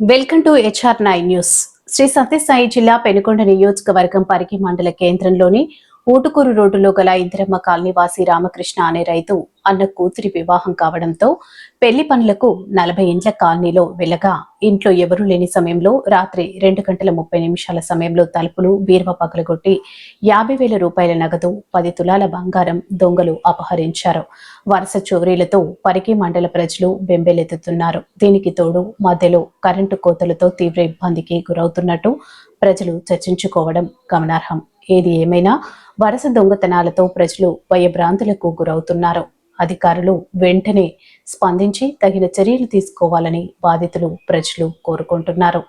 Welcome to HR9 news. Shri Sathya Sai జిల్లా పెనుకొండ నియోజకవర్గం పరిగి మండల కేంద్రంలోని ఊటుకూరు రోడ్డులో గల ఇందిరమ్మ కాలనీ వాసి రామకృష్ణ అనే రైతు అన్న కూతురి వివాహం కావడంతో పెళ్లి పనులకు 40 ఇండ్ల కాలనీలో వెళ్లగా ఇంట్లో ఎవరూ లేని సమయంలో రాత్రి 2:30 సమయంలో తలుపులు బీరువా పగలగొట్టి 50,000 రూపాయల నగదు 10 తులాల బంగారం దొంగలు అపహరించారు. వరుస చోరీలతో పరిగి మండల ప్రజలు బెంబేలెత్తుతున్నారు. దీనికి తోడు మధ్యలో కరెంటు కోతలతో తీవ్ర ఇబ్బందికి గురవుతున్నట్టు ప్రజలు చర్చించుకోవడం గమనార్హం. ఏది ఏమైనా వరుస దొంగతనాలతో ప్రజలు భయభ్రాంతులకు గురవుతున్నారు. అధికారులు వెంటనే స్పందించి తగిన చర్యలు తీసుకోవాలని బాధితులు ప్రజలు కోరుకుంటున్నారు.